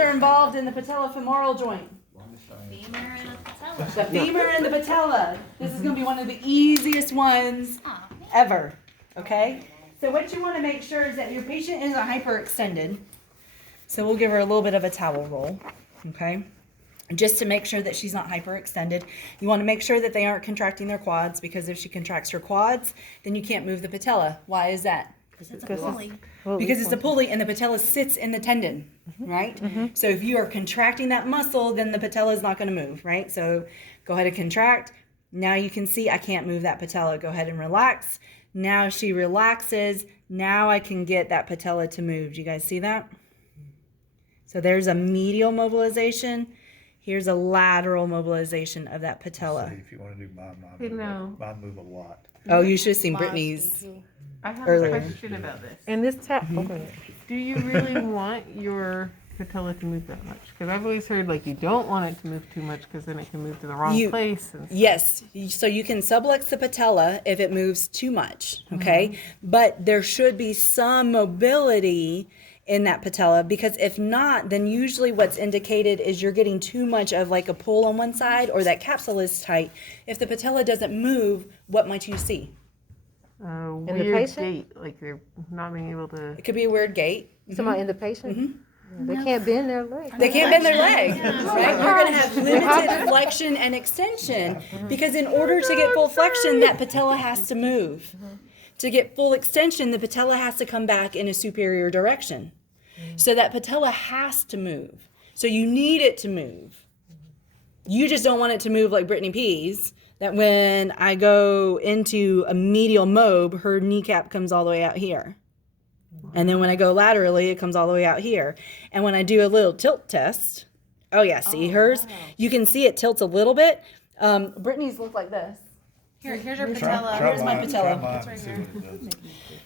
are involved in the patellafermoral joint? Femur and a patella. The femur and the patella. This is going to be one of the easiest ones ever. Okay? So what you want to make sure is that your patient isn't hyperextended. So we'll give her a little bit of a towel roll. Okay? Just to make sure that she's not hyperextended. You want to make sure that they aren't contracting their quads, because if she contracts her quads, then you can't move the patella. Why is that? Because it's a pulley. Because it's a pulley and the patella sits in the tendon, right? So if you are contracting that muscle, then the patella is not going to move, right? So go ahead and contract. Now you can see I can't move that patella. Go ahead and relax. Now she relaxes. Now I can get that patella to move. Do you guys see that? So there's a medial mobilization. Here's a lateral mobilization of that patella. See, if you want to do mine move a lot. Oh, you should have seen Brittany's. I have earlier. a question about this. And this tap, Do you really want your patella to move that much? Because I've always heard like you don't want it to move too much because then it can move to the wrong place. And Yes, so you can sublux the patella if it moves too much, okay? But there should be some mobility in that patella, because if not, then usually what's indicated is you're getting too much of like a pull on one side, or that capsule is tight. If the patella doesn't move, what might you see? the weird patient? gait, like they're not being able to. It could be a weird gait. You talking about in the patient? They can't bend their legs. They can't bend their leg, right? You're going to have limited flexion and extension, because in order to get full flexion, that patella has to move. To get full extension, the patella has to come back in a superior direction. So that patella has to move. So you need it to move. You just don't want it to move like Brittany P's, that when I go into a medial mob, her kneecap comes all the way out here. And then when I go laterally, it comes all the way out here. And when I do a little tilt test, oh yeah, see hers? Wow. You can see it tilts a little bit. Brittany's look like this. Here's your patella. Here's my patella. It's right here.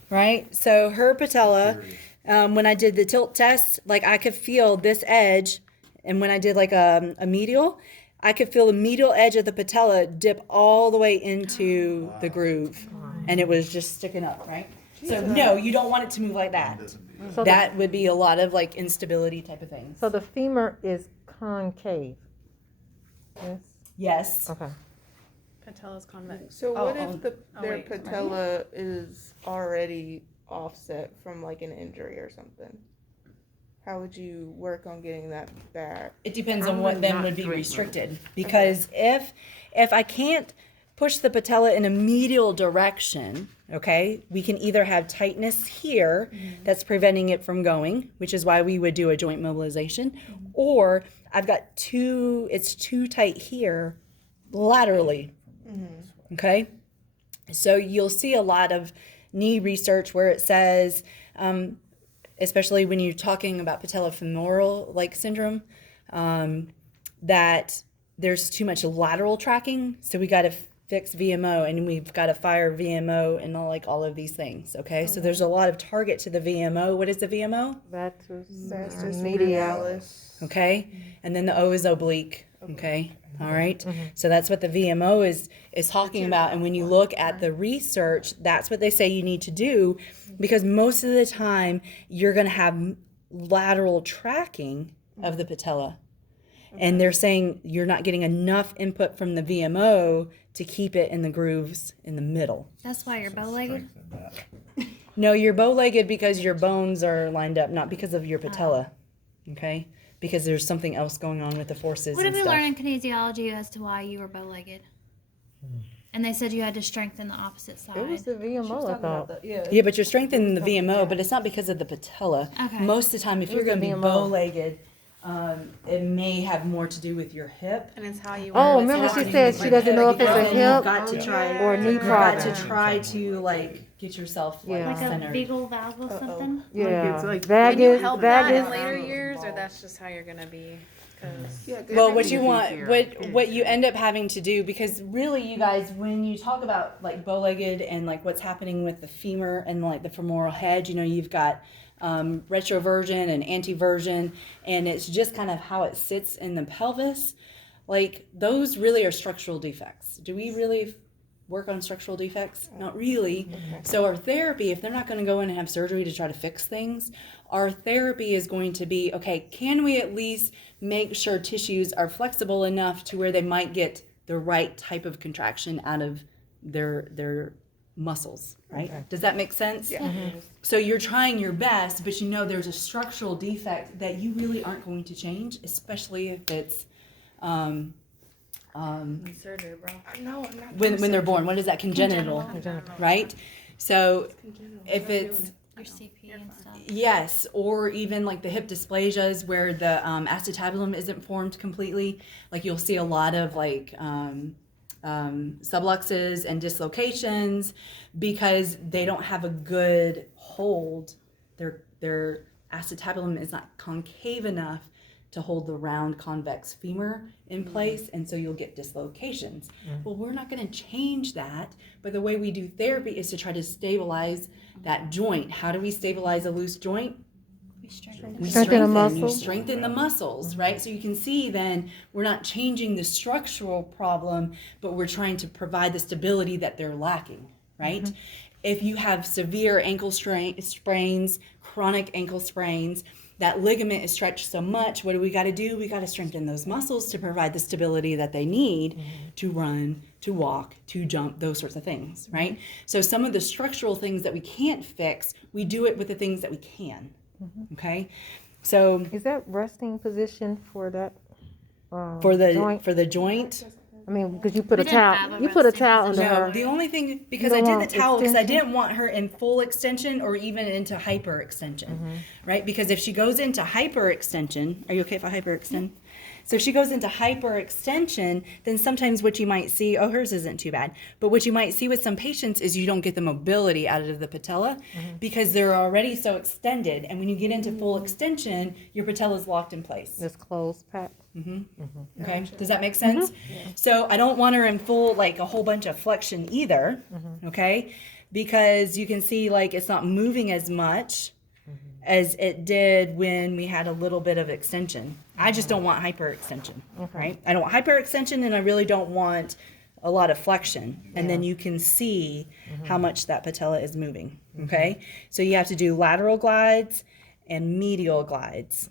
Right? So her patella, when I did the tilt test, like I could feel this edge. And when I did like a medial, I could feel the medial edge of the patella dip all the way into the groove. And it was just sticking up, right? So no, you don't want it to move like that. So That would be a lot of like instability type of things. So the femur is concave. Yes. Yes. Okay. Patella's convex. So what Oh, if their wait, patella is already offset from like an injury or something? How would you work on getting that back? It depends on what Probably then not would be greatly. restricted. Because if I can't push the patella in a medial direction, okay, we can either have tightness here that's preventing it from going, which is why we would do a joint mobilization, or I've got it's too tight here laterally, okay? So you'll see a lot of knee research where it says, especially when you're talking about patellafermoral like syndrome, that there's too much lateral tracking, so we got to fix VMO, and we've got to fire VMO and all of these things, okay? So there's a lot of target to the VMO. What is the VMO? Vastus Medialis. Okay? And then the O is oblique, okay? All right? So that's what the VMO is talking about, and when you look at the research, that's what they say you need to do, because most of the time you're going to have lateral tracking of the patella. And they're saying you're not getting enough input from the VMO to keep it in the grooves in the middle. That's why you're bow-legged? No, you're bow-legged because your bones are lined up, not because of your patella. Okay? Because there's something else going on with the forces What and did we stuff. learn in kinesiology as to why you were bow-legged? And they said you had to strengthen the opposite side. It was the VMO, I thought. Yeah, but you're strengthening the VMO, but it's not because of the patella. Okay. Most of the time, if you're was going to the be VMO. bow-legged, it may have more to do with your hip. And it's how you Oh, wear it. remember she said she doesn't know if it's a And you've hip got to try, or a knee you've got to problem. try to get yourself Yeah. Like a centered. vagal valve or something? Yeah. it's like- Can you Vagus, help that in vagus. later years, or that's just how you're gonna be? Because Well, what you It's want, easier. what you end up having to do, because really, you guys, when you talk about like bow-legged and like what's happening with the femur and like the femoral head, you've got retroversion and anteversion, and it's just kind of how it sits in the pelvis. Like those really are structural defects. Do we really work on structural defects? Not really. So our therapy, if they're not going to go in and have surgery to try to fix things, our therapy is going to be, okay, can we at least make sure tissues are flexible enough to where they might get the right type of contraction out of their muscles, right? Does that make sense? Yeah. So you're trying your best, but you know there's a structural defect that you really aren't going to change, especially if it's Surgery, bro. No, I'm not. when they're born. What is that? Congenital, right? So if it's Your CP and stuff. yes, or even like the hip dysplasias where the acetabulum isn't formed completely, like you'll see a lot of like subluxes and dislocations because they don't have a good hold. Their acetabulum is not concave enough to hold the round convex femur in place, and so you'll get dislocations. Well, we're not going to change that, but the way we do therapy is to try to stabilize that joint. How do we stabilize a loose joint? We strengthen We Strengthen the You muscles. strengthen the muscles, right? So you can see then we're not changing the structural problem, but we're trying to provide the stability that they're lacking, right? If you have severe ankle sprains, chronic ankle sprains, that ligament is stretched so much, what do? We got to strengthen those muscles to provide the stability that they need to run, to walk, to jump, those sorts of things, right? So some of the structural things that we can't fix, we do it with the things that we can, okay? So Is that resting position for that for the joint? for the joint, I mean, because you put We a didn't have towel, a you put a resting towel under position. no, her. the only thing, because You I don't did want the towel because I extension? didn't want her in full extension or even into hyperextension, right? Because if she goes into hyperextension, are you okay if I hyperextend? So if she goes into hyperextension, then sometimes what you might see, oh, hers isn't too bad, but what you might see with some patients is you don't get the mobility out of the patella because they're already so extended. And when you get into full extension, your patella is locked in place. This closed pack. Okay, does that make sense? So I don't want her in full, like a whole bunch of flexion either, okay? Because you can see like it's not moving as much as it did when we had a little bit of extension. I just don't want hyperextension, right? I don't want hyperextension and I really don't want a lot of flexion. And then you can see how much that patella is moving, okay? So you have to do lateral glides and medial glides,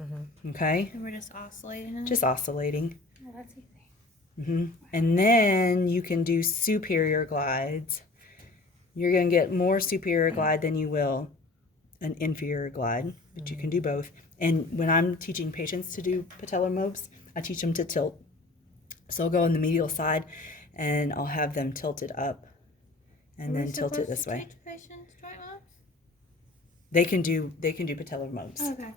okay? And we're just oscillating it. Just oscillating. Oh, that's easy. And then you can do superior glides. You're going to get more superior glide than you will an inferior glide, but you can do both. And when I'm teaching patients to do patellar mobs, I teach them to tilt. So I'll go on the medial side and I'll have them tilt it up and then tilt it this way. Patients joint lobes? They can do patellar mobs Okay.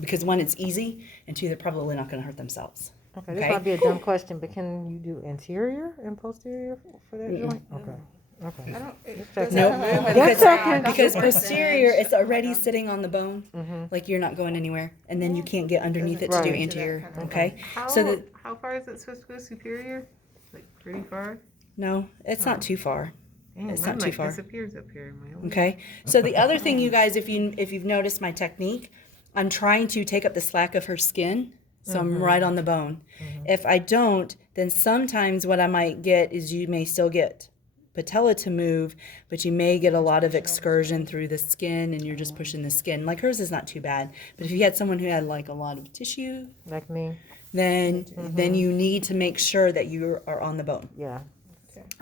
because one, it's easy, and two, they're probably not going to hurt themselves. Okay, this Okay. might be a dumb question, but can you do anterior and posterior for that joint? Okay. Okay. I don't. Just Does checking. No, that move? Just checking. because posterior, it's already sitting on the bone, like you're not going anywhere, and then you can't get underneath it to do Right. anterior. Okay, How, so that how far is it supposed to go superior? Like pretty far? no, it's not too far. Dang, It's mine, not too like, far. disappears up here in my own. Okay, so the other thing, you guys, if you've noticed my technique, I'm trying to take up the slack of her skin, so I'm right on the bone. If I don't, then sometimes what I might get is you may still get patella to move, but you may get a lot of excursion through the skin, and you're just pushing the skin. Like hers is not too bad, but if you had someone who had like a lot of tissue, Like me? then you need to make sure that you are on the bone. Yeah.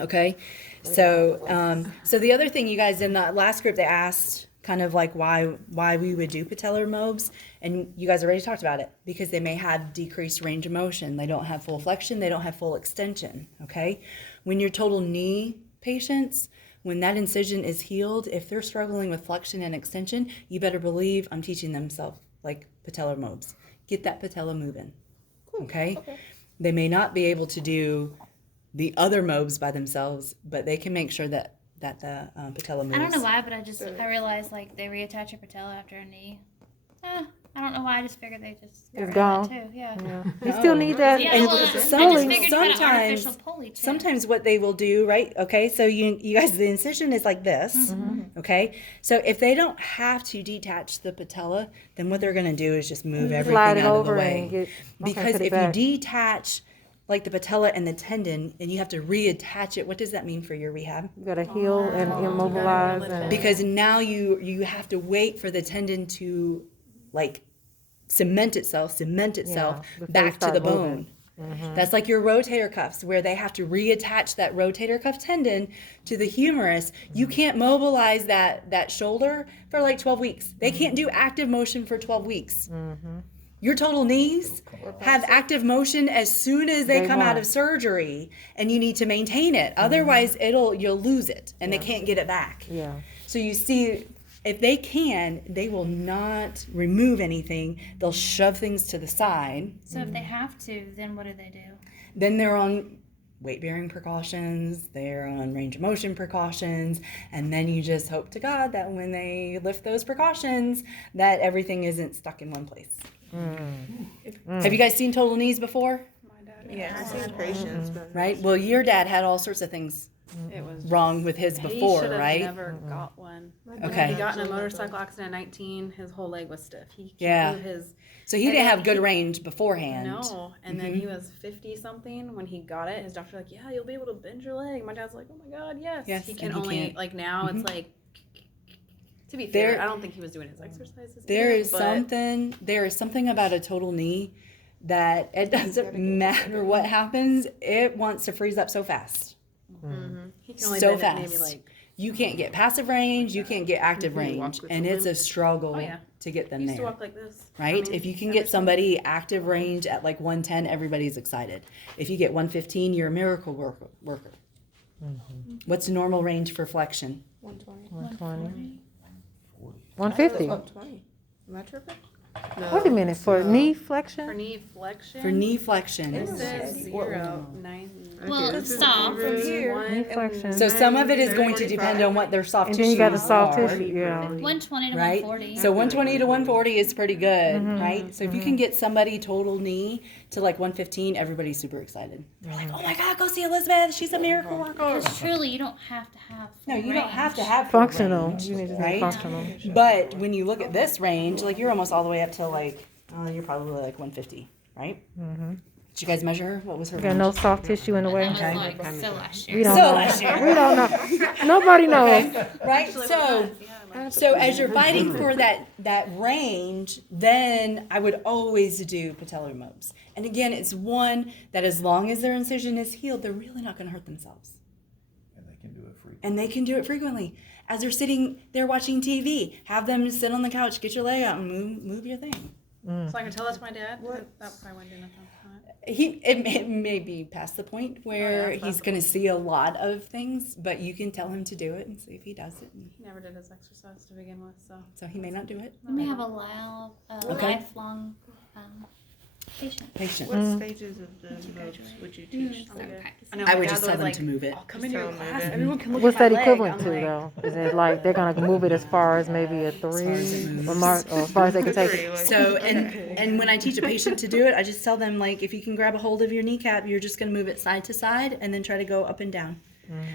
Okay, so so the other thing, you guys, in the last group, they asked kind of like why we would do patellar mobs, and you guys already talked about it, because they may have decreased range of motion. They don't have full flexion, they don't have full extension. Okay, when your total knee patients, when that incision is healed, if they're struggling with flexion and extension, you better believe I'm teaching them like patellar mobs. Get that patella moving. Okay? They may not be able to do the other mobs by themselves, but they can make sure that the patella moves. I don't know why, but I realized like they reattach your patella after a knee. I don't know why. I just figured they just got It's rid gone. of that too. Yeah. You still need that? Yeah, And well, I just sometimes- figured you had an artificial pulley too. Sometimes what they will do, right? Okay, so you guys, the incision is like this. Okay, so if they don't have to detach the patella, then what they're going to do is just move everything Slide it out of the over way. and get Because put it if back. you detach like the patella and the tendon, and you have to reattach it. What does that mean for your rehab? You gotta heal and immobilize and. Because now you have to wait for the tendon to like cement itself before you back to start the moving. bone. That's like your rotator cuffs, where they have to reattach that rotator cuff tendon to the humerus. You can't mobilize that shoulder for like 12 weeks. They can't do active motion for 12 weeks. Your total knees have active motion as soon as they come out of surgery, and you need to maintain it. Otherwise, you'll lose it, and they can't get it back. Yeah. So you see, if they can, they will not remove anything. They'll shove things to the side. So if they have to, then what do they do? Then they're on weight-bearing precautions, they're on range of motion precautions, and then you just hope to God that when they lift those precautions, that everything isn't stuck in one place. Have you guys seen total knees before? Yeah, I see patients, but Right? Well, your dad had all sorts of things It was wrong with his before, he should have right? never got one. Okay. He got in a motorcycle accident at 19. His whole leg was stiff. He Yeah. move his So he and didn't then have good range beforehand. no, and then he was 50 something when he got it. His doctor like, yeah, you'll be able to bend your leg. My dad's like, oh my god, yes. Yes, He can and he only can't. like now it's like. To be There- fair, I don't think he was doing his exercises. There either, is but there is something about a total knee that it doesn't matter what happens, it wants to freeze up so fast. he can only So bend it maybe fast. like. You can't get passive range, you can't get active You walk range, with and the it's a limp. struggle Oh, yeah. to get He them used to there. walk like this. Right? I mean, If you can ever get since- somebody active range at like 110, everybody's excited. If you get 115, you're a miracle worker. What's the normal range for flexion? 120. 120. 150. 120. Am I tripping? Wait a minute, for knee For flexion? knee flexion. For knee flexion. It says 0, 9. Well, stop. From here. Knee flexion. So some of it is going to depend on what their soft And tissue then you got the soft are. tissue, yeah. 120 to Right? 140. So 120 to 140 is pretty good, right? So if you can get somebody total knee to like 115, everybody's super excited. They're like, oh my God, go see Elizabeth. She's a miracle worker. Because truly, you don't have to have. No, full you don't have to range. have full Functional. range, You need to right? be functional. But when you look at this range, like you're almost all the way up to like, you're probably like 150, right? Did you guys measure her? What was her You got range? no soft tissue in the way? That was like so last year. We don't So know. last year. We don't know. Nobody knows. Right? So as you're fighting for that range, then I would always do patellar mobs. And again, it's one that as long as their incision is healed, they're really not going to hurt themselves. And they can do it free. And they can do it frequently. As they're sitting there watching TV, have them sit on the couch, get your leg out, and move your thing. So I can tell that to my dad. That probably wouldn't do nothing. It may be past the point where that's he's going to see a lot of things, but you can tell him to do it and see if he does it. And He never did his exercise to begin with, so. so he may not do it. You may have a Okay. lifelong patient. Patient. What stages of the moves would you teach? Start practicing. I would just tell them to move it. Come into your Just tell class. them Everyone can look What's at that my equivalent leg. to I'm like, though? Is it like they're gonna move it as far as maybe a 3 or as far as they can take it? So, and when I teach a patient to do it, I just tell them, like, if you can grab a hold of your kneecap, you're just going to move it side to side and then try to go up and down.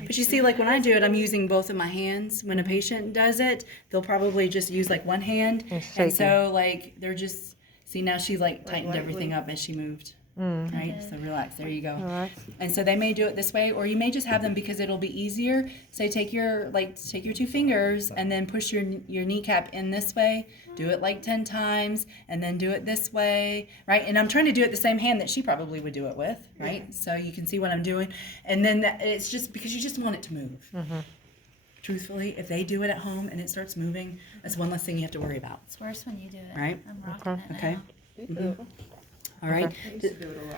But you see, like, when I do it, I'm using both of my hands. When a patient does it, they'll probably just use, like, one hand. And And so, like, they're just, see, now she, like, tightened everything lightly. up as she moved. Right? So relax. There you go. Alright. And so they may do it this way, or you may just have them because it'll be easier. Say take your 2 fingers and then push your kneecap in this way. Do it like 10 times, and then do it this way, right? And I'm trying to do it the same hand that she probably would do it with, right? So you can see what I'm doing. And then it's just because you just want it to move. Truthfully, if they do it at home and it starts moving, that's one less thing you have to worry about, It's worse when you do it. right? I'm rocking it Okay. now. All right. I used to do it a lot